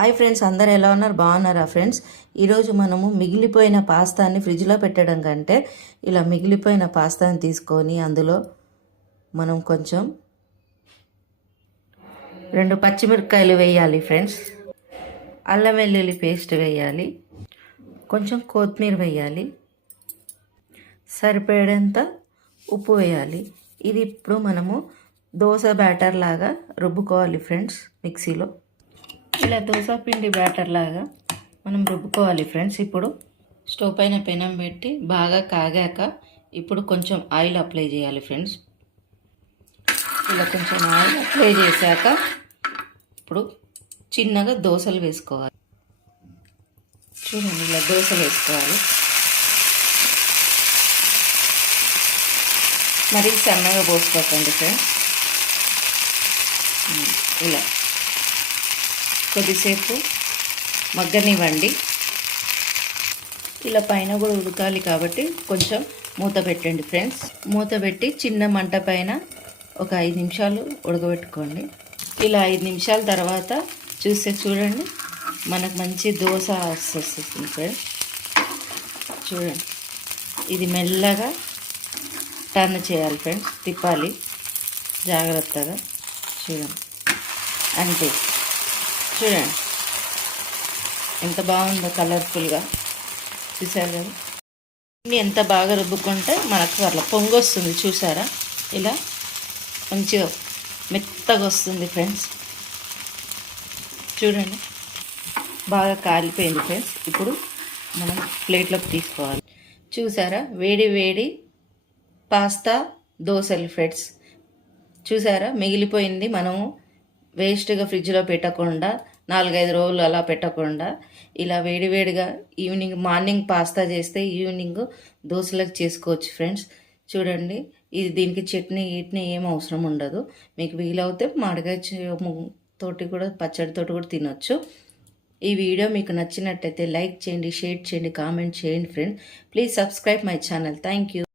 Hi friends, అందరు ఎలా ఉన్నారు? బాగున్నారా ఫ్రెండ్స్? ఈరోజు మనము మిగిలిపోయిన పాస్తాని ఫ్రిడ్జ్లో పెట్టడం కంటే ఇలా మిగిలిపోయిన పాస్తాని తీసుకొని అందులో మనం కొంచెం 2 పచ్చిమిరపకాయలు వేయాలి ఫ్రెండ్స్, అల్లం వెల్లుల్లి పేస్ట్ వేయాలి, కొంచెం కొత్తిమీర వేయాలి, సరిపడేంత ఉప్పు వేయాలి. ఇది ఇప్పుడు మనము దోశ బ్యాటర్ లాగా రుబ్బుకోవాలి ఫ్రెండ్స్. మిక్సీలో ఇలా దోశ పిండి బ్యాటర్ లాగా మనం రుబ్బుకోవాలి ఫ్రెండ్స్. ఇప్పుడు స్టవ్ పైన పెనం పెట్టి బాగా కాగాక ఇప్పుడు కొంచెం ఆయిల్ అప్లై చేయాలి ఫ్రెండ్స్. ఇలా కొంచెం ఆయిల్ అప్లై చేశాక ఇప్పుడు చిన్నగా దోశలు వేసుకోవాలి. చూడండి, ఇలా దోశలు వేసుకోవాలి. మరీ సన్నగా పోసుకోకండి ఫ్రెండ్స్. ఇలా కొద్దిసేపు మగ్గనివ్వండి. ఇలా పైన కూడా ఉడకాలి కాబట్టి కొంచెం మూత పెట్టండి ఫ్రెండ్స్. మూత పెట్టి చిన్న మంట పైన ఒక 5 నిమిషాలు ఉడకబెట్టుకోండి. ఇలా 5 నిమిషాల తర్వాత చూడండి, మనకు మంచి దోశ వస్తుంది ఫ్రెండ్స్. చూడండి, ఇది మెల్లగా టర్న్ చేయాలి ఫ్రెండ్స్, తిప్పాలి జాగ్రత్తగా. చూడండి, అంతే. చూడండి ఎంత బాగుందో కలర్ఫుల్గా. చూసారు కదా, ఎంత బాగా రుబ్బుకుంటే మనకు అట్లా పొంగు వస్తుంది. చూసారా, ఇలా మంచిగా మెత్తగా వస్తుంది ఫ్రెండ్స్. చూడండి, బాగా కాలిపోయింది ఫ్రెండ్స్. ఇప్పుడు మనం ప్లేట్లోకి తీసుకోవాలి. చూసారా, వేడి వేడి పాస్తా దోశలు ఫ్రెండ్స్. చూసారా, మిగిలిపోయింది. మనము వేస్ట్గా ఫ్రిడ్జ్లో పెట్టకుండా 4-5 రోజులు అలా పెట్టకుండా ఇలా వేడివేడిగా మార్నింగ్ పాస్తా చేస్తే ఈవినింగ్ దోశలకు చేసుకోవచ్చు ఫ్రెండ్స్. చూడండి, ఇది దీనికి చట్నీ ఏం అవసరం ఉండదు. మీకు వీలవుతే మామిడికాయ తోటి కూడా, పచ్చడితోటి కూడా తినొచ్చు. ఈ వీడియో మీకు నచ్చినట్టయితే లైక్ చేయండి, షేర్ చేయండి, కామెంట్ చేయండి friends. Please subscribe my channel. Thank you.